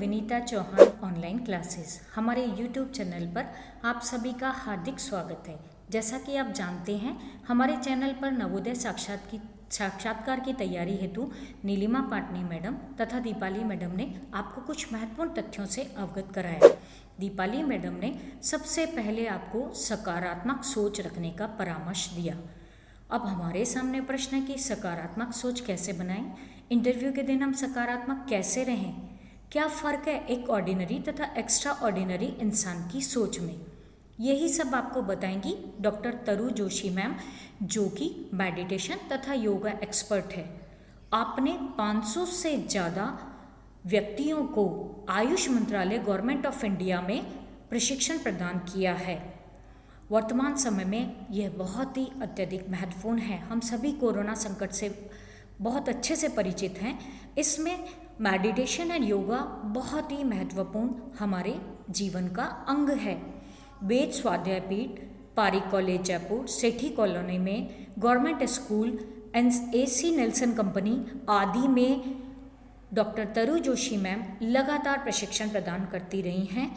Vinita Chauhan online classes. हमारे YouTube channel पर आप सभी का हार्दिक स्वागत है। जैसा कि आप जानते हैं, हमारे चैनल पर नवोदय साक्षात्कार की तैयारी हेतु नीलिमा पाटनी मैडम तथा दीपाली मैडम ने आपको कुछ महत्वपूर्ण तथ्यों से अवगत कराया। दीपाली मैडम ने सबसे पहले आपको सकारात्मक सोच रखने का परामर्श दिया। अब हमारे सामने प्रश्न है कि सकारात्मक सोच कैसे बनाएं? इंटरव्यू के दिन हम सकारात्मक कैसे रहें? क्या फ़र्क है एक ऑर्डिनरी तथा एक्स्ट्रा ऑर्डिनरी इंसान की सोच में? यही सब आपको बताएंगी डॉक्टर तरु जोशी मैम, जो कि मेडिटेशन तथा योगा एक्सपर्ट है। आपने 500 से ज़्यादा व्यक्तियों को आयुष मंत्रालय गवर्नमेंट ऑफ इंडिया में प्रशिक्षण प्रदान किया है। वर्तमान समय में यह बहुत ही अत्यधिक महत्वपूर्ण है। हम सभी कोरोना संकट से बहुत अच्छे से परिचित हैं। इसमें मेडिटेशन एंड योगा बहुत ही महत्वपूर्ण हमारे जीवन का अंग है। वेद स्वाध्याय पीठ, पारिक कॉलेज जयपुर, सेठी कॉलोनी में, government school, AC Nelson company आदि में डॉक्टर तरु जोशी मैम लगातार प्रशिक्षण प्रदान करती रही हैं।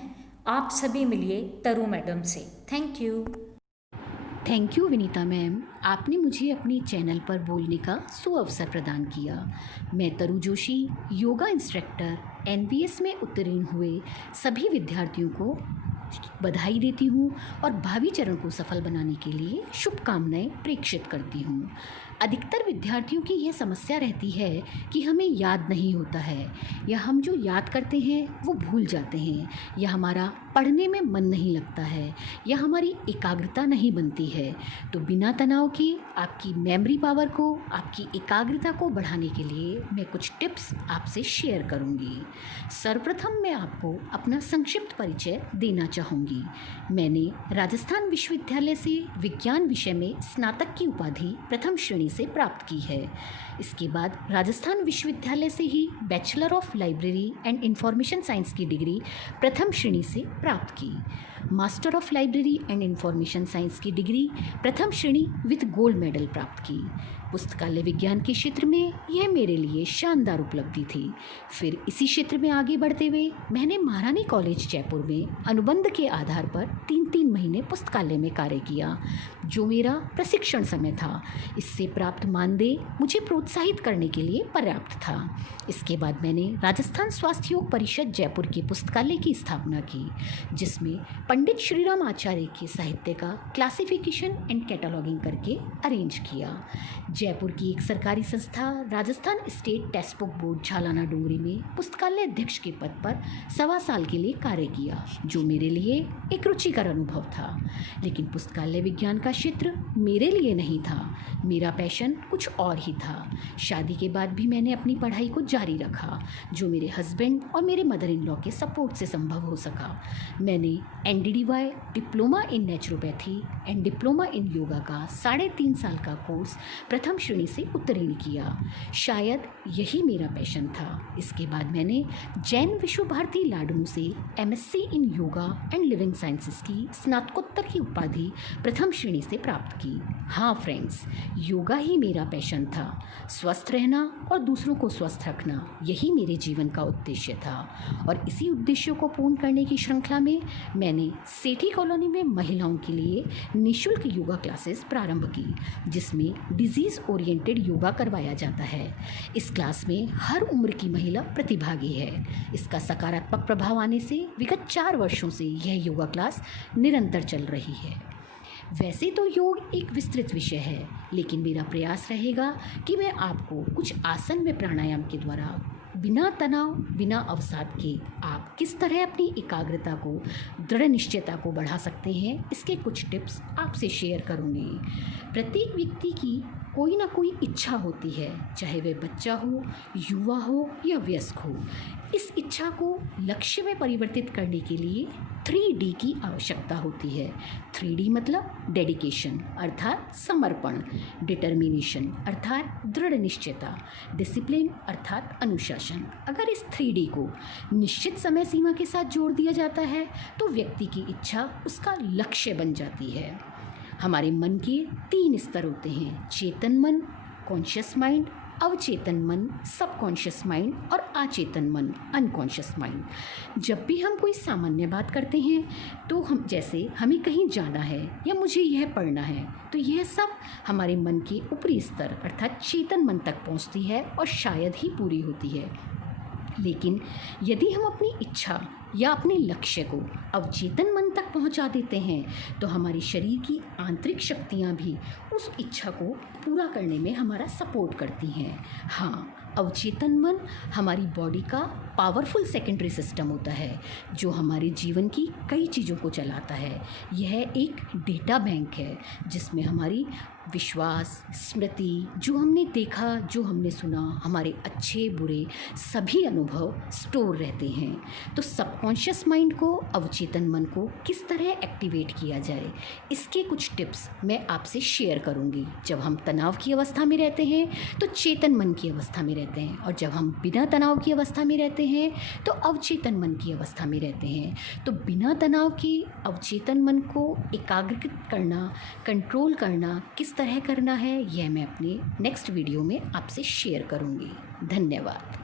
आप सभी मिलिए तरु मैडम से। थैंक यू विनीता मैम, आपने मुझे अपने चैनल पर बोलने का सुअवसर प्रदान किया। मैं तरु जोशी, योगा इंस्ट्रक्टर, NBS में उत्तीर्ण हुए सभी विद्यार्थियों को बधाई देती हूँ और भावी चरण को सफल बनाने के लिए शुभकामनाएं प्रेषित करती हूँ। अधिकतर विद्यार्थियों की यह समस्या रहती है कि हमें याद नहीं होता है, या हम जो याद करते हैं वो भूल जाते हैं, या हमारा पढ़ने में मन नहीं लगता है, या हमारी एकाग्रता नहीं बनती है। तो बिना तनाव के आपकी मेमोरी पावर को, आपकी एकाग्रता को बढ़ाने के लिए मैं कुछ टिप्स आपसे शेयर करूँगी। सर्वप्रथम मैं आपको अपना संक्षिप्त परिचय देना चाहूँगी। मैंने राजस्थान विश्वविद्यालय से विज्ञान विषय में स्नातक की उपाधि प्रथम श्रेणी से प्राप्त की है। इसके बाद राजस्थान विश्वविद्यालय से ही bachelor of library and information science की डिग्री प्रथम श्रेणी से प्राप्त की। Master of library and information science की डिग्री प्रथम श्रेणी विद गोल्ड मेडल प्राप्त की। पुस्तकालय विज्ञान के क्षेत्र में यह मेरे लिए शानदार उपलब्धि थी। फिर इसी क्षेत्र में आगे बढ़ते हुए मैंने महारानी कॉलेज जयपुर में अनुबंध के आधार पर 3 महीने पुस्तकालय में कार्य किया, जो मेरा प्रशिक्षण समय था। इससे प्राप्त मानदेय मुझे प्रोत्साहित करने के लिए पर्याप्त था। इसके बाद मैंने राजस्थान स्वास्थ्य योग परिषद जयपुर के पुस्तकालय की स्थापना की, जिसमें पंडित श्रीराम आचार्य के साहित्य का क्लासिफिकेशन एंड कैटलॉगिंग करके अरेंज किया। जयपुर की एक सरकारी संस्था Rajasthan state textbook board Jhalana Doongri में पुस्तकालय अध्यक्ष के पद पर 1.25 साल के लिए कार्य किया, जो मेरे लिए एक रुचिकर अनुभव था। लेकिन पुस्तकालय विज्ञान का क्षेत्र मेरे लिए नहीं था, मेरा पैशन कुछ और ही था। शादी के बाद भी मैंने अपनी पढ़ाई को जारी रखा, जो मेरे हस्बैंड और मेरे मदर इन लॉ के सपोर्ट से संभव हो सका। मैंने NDDY diploma in naturopathy and diploma in yoga का 3.5 साल का कोर्स प्रथम श्रेणी से उत्तीर्ण किया। शायद यही मेरा पैशन था। इसके बाद मैंने जैन विश्व भारती लाडनू से MSc in yoga and living sciences की स्नातकोत्तर की उपाधि प्रथम श्रेणी से प्राप्त की। हाँ फ्रेंड्स, योगा ही मेरा पैशन था। स्वस्थ रहना और दूसरों को स्वस्थ रखना, यही मेरे जीवन का उद्देश्य था। और इसी उद्देश्यों को पूर्ण करने की श्रृंखला में मैंने सेठी कॉलोनी में महिलाओं के लिए निःशुल्क योगा क्लासेस प्रारंभ की, जिसमें डिजीज़ ओरिएंटेड योगा करवाया जाता है। इस क्लास में हर उम्र की महिला प्रतिभागी है। इसका सकारात्मक प्रभाव आने से विगत 4 वर्षों से यह योगा क्लास निरंतर चल रही है। वैसे तो योग एक विस्तृत विषय है, लेकिन मेरा प्रयास रहेगा कि मैं आपको कुछ आसन व प्राणायाम के द्वारा बिना तनाव, बिना अवसाद के आप किस तरह अपनी एकाग्रता को, दृढ़ निश्चयता को बढ़ा सकते हैं, इसके कुछ टिप्स आपसे शेयर करूँगी। प्रत्येक व्यक्ति की कोई ना कोई इच्छा होती है, चाहे वह बच्चा हो, युवा हो या वयस्क हो। इस इच्छा को लक्ष्य में परिवर्तित करने के लिए 3D की आवश्यकता होती है। 3D मतलब डेडिकेशन अर्थात समर्पण, डिटर्मिनेशन अर्थात दृढ़ निश्चयता, डिसिप्लिन अर्थात अनुशासन। अगर इस 3D को निश्चित समय सीमा के साथ जोड़ दिया जाता है तो व्यक्ति की इच्छा उसका लक्ष्य बन जाती है। हमारे मन के 3 स्तर होते हैं: चेतन मन, कॉन्शियस माइंड, अवचेतन मन सबकॉन्शियस माइंड और अचेतन मन अनकॉन्शियस माइंड। जब भी हम कोई सामान्य बात करते हैं तो हम जैसे हमें कहीं जाना है या मुझे यह पढ़ना है, तो यह सब हमारे मन के ऊपरी स्तर अर्थात चेतन मन तक पहुंचती है और शायद ही पूरी होती है। लेकिन यदि हम अपनी इच्छा या अपने लक्ष्य को अवचेतन मन तक पहुंचा देते हैं तो हमारे शरीर की आंतरिक शक्तियां भी उस इच्छा को पूरा करने में हमारा सपोर्ट करती हैं। हाँ, अवचेतन मन हमारी बॉडी का पावरफुल सेकेंडरी सिस्टम होता है जो हमारे जीवन की कई चीज़ों को चलाता है। यह एक डेटा बैंक है जिसमें हमारी विश्वास, स्मृति, जो हमने देखा, जो हमने सुना, हमारे अच्छे बुरे सभी अनुभव स्टोर रहते हैं। तो सबकॉन्शियस माइंड को, अवचेतन मन को किस तरह एक्टिवेट किया जाए, इसके कुछ टिप्स मैं आपसे शेयर करूंगी। जब हम तनाव की अवस्था में रहते हैं तो चेतन मन की अवस्था में रहते हैं, और जब हम बिना तनाव की अवस्था में रहते हैं तो अवचेतन मन की अवस्था में रहते हैं। तो बिना तनाव के अवचेतन मन को एकाग्रित करना, कंट्रोल करना किस तरह करना है, यह मैं अपने नेक्स्ट वीडियो में आपसे शेयर करूंगी। धन्यवाद।